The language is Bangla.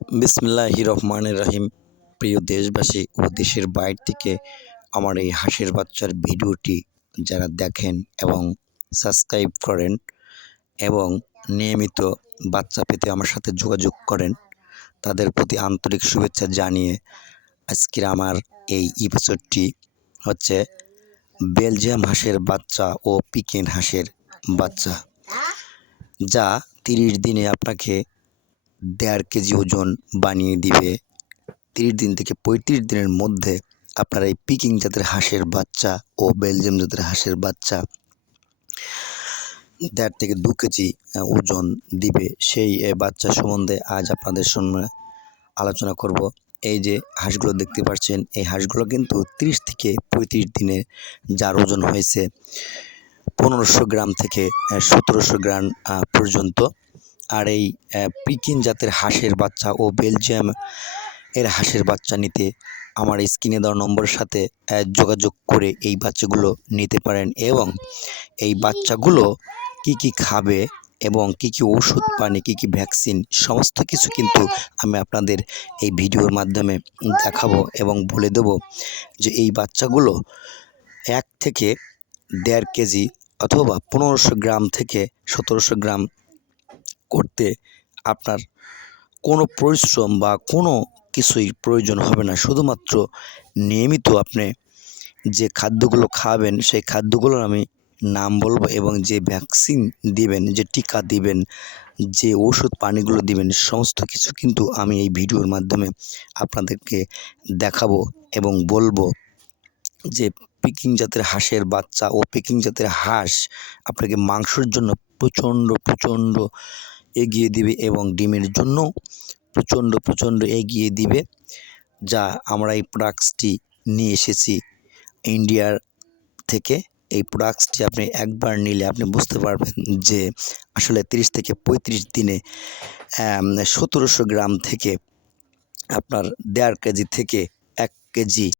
বিসমিল্লাহ রহমানের রাহিম। প্রিয় দেশবাসী ও দেশের বাইরে থেকে আমার এই হাঁসের বাচ্চার ভিডিওটি যারা দেখেন এবং সাবস্ক্রাইব করেন এবং নিয়মিত বাচ্চা পেতে আমার সাথে যোগাযোগ করেন, তাদের প্রতি আন্তরিক শুভেচ্ছা জানিয়ে আজকের আমার এই এপিসোডটি হচ্ছে বেলজিয়াম হাঁসের বাচ্চা ও পিকেন হাঁসের বাচ্চা, যা তিরিশ দিনে আপনাকে দেড় কেজি ওজন বানিয়ে দিবে। তিরিশ দিন থেকে পঁয়ত্রিশ দিনের মধ্যে আপনার এই পিকিং জাতের হাঁসের বাচ্চা ও বেলজিয়াম জাতের হাঁসের বাচ্চা দেড় থেকে দু কেজি ওজন দিবে। সেই বাচ্চা সম্বন্ধে আজ আপনাদের সামনে আলোচনা করব। এই যে হাঁসগুলো দেখতে পাচ্ছেন, এই হাঁসগুলো কিন্তু তিরিশ থেকে পঁয়ত্রিশ দিনে যার ওজন হয়েছে পনেরোশো গ্রাম থেকে সতেরোশো গ্রাম পর্যন্ত। আর এই পিকিন জাতের হাঁসের বাচ্চা ও বেলজিয়াম এর হাঁসের বাচ্চা নিতে আমার স্ক্রিনে দেওয়া নম্বরের সাথে যোগাযোগ করে এই বাচ্চাগুলো নিতে পারেন এবং এই বাচ্চাগুলো কি কি খাবে এবং কি কি ওষুধ পানি, কি কি ভ্যাকসিন, সমস্ত কিছু কিন্তু আমি আপনাদের এই ভিডিওর মাধ্যমে দেখাবো এবং বলে দেবো যে এই বাচ্চাগুলো এক থেকে দেড় কেজি অথবা পনেরোশো গ্রাম থেকে সতেরোশো গ্রাম করতে আপনার কোনো পরিশ্রম বা কোনো কিছুই প্রয়োজন হবে না। শুধুমাত্র নিয়মিত আপনি যে খাদ্যগুলো খাবেন, সেই খাদ্যগুলোর আমি নাম বলব এবং যে ভ্যাকসিন দিবেন, যে টিকা দিবেন, যে ওষুধ পানিগুলো দিবেন, সমস্ত কিছু কিন্তু আমি এই ভিডিওর মাধ্যমে আপনাদেরকে দেখাবো এবং বলব যে পিকিং জাতের হাঁসের বাচ্চা ও পিকিং জাতের হাঁস আপনাকে মাংসের জন্য প্রচণ্ড প্রচণ্ড এগিয়ে দিবে এবং ডিমের জন্য প্রচণ্ড প্রচণ্ড এগিয়ে দিবে, যা আমরা এই প্রোডাক্টসটি নিয়ে এসেছি ইন্ডিয়ার থেকে। এই প্রোডাক্টসটি আপনি একবার নিলে আপনি বুঝতে পারবেন যে আসলে তিরিশ থেকে পঁয়ত্রিশ দিনে সতেরোশো গ্রাম থেকে আপনার দেড় কেজি থেকে এক কেজি